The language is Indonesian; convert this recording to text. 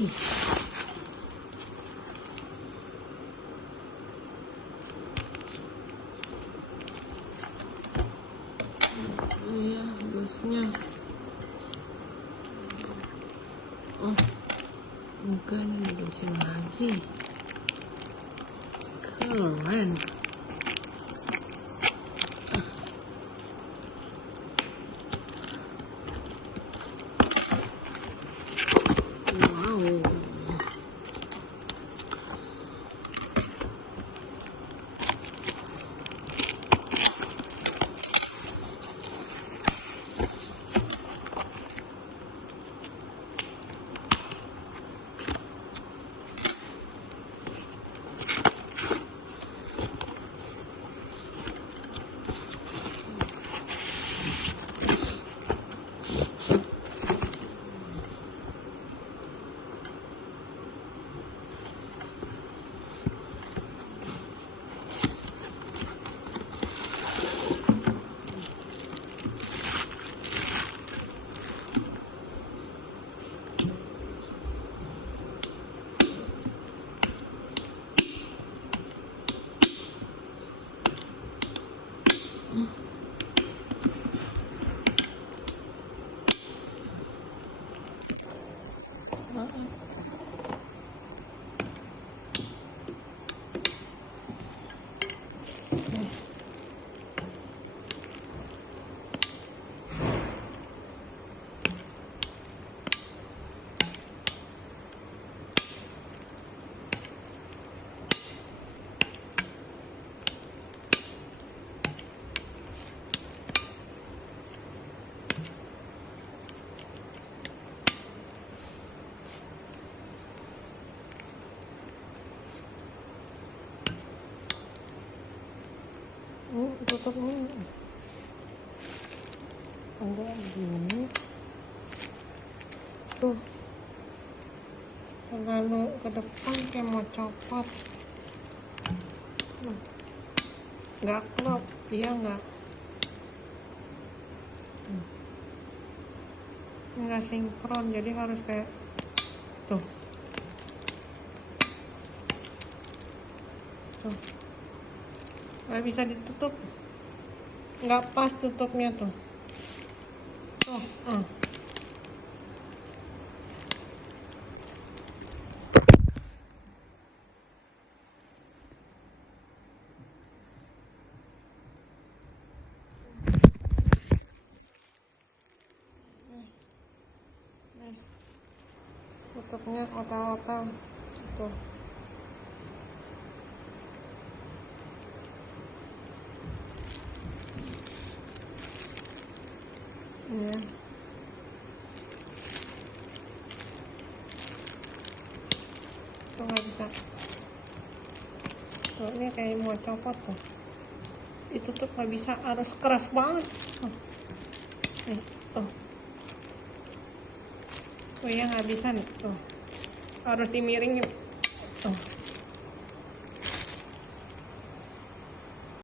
Iya, busnya. Oh, bukan dilurusin lagi. Keren. Wow. Tutup ini enggak gini tuh, terlalu ke depan kayak mau copot. Nggak klop, dia nggak sinkron, jadi harus kayak tuh nggak bisa ditutup, nggak pas tutupnya tuh. Tutupnya otal-otal tuh. Ya. Tuh nggak bisa. Tuh ini kayak mau copot tuh. Itu tuh nggak bisa, harus keras banget. Tuh. Tuh ya nggak bisa nih. Tuh harus dimiringin. Tuh.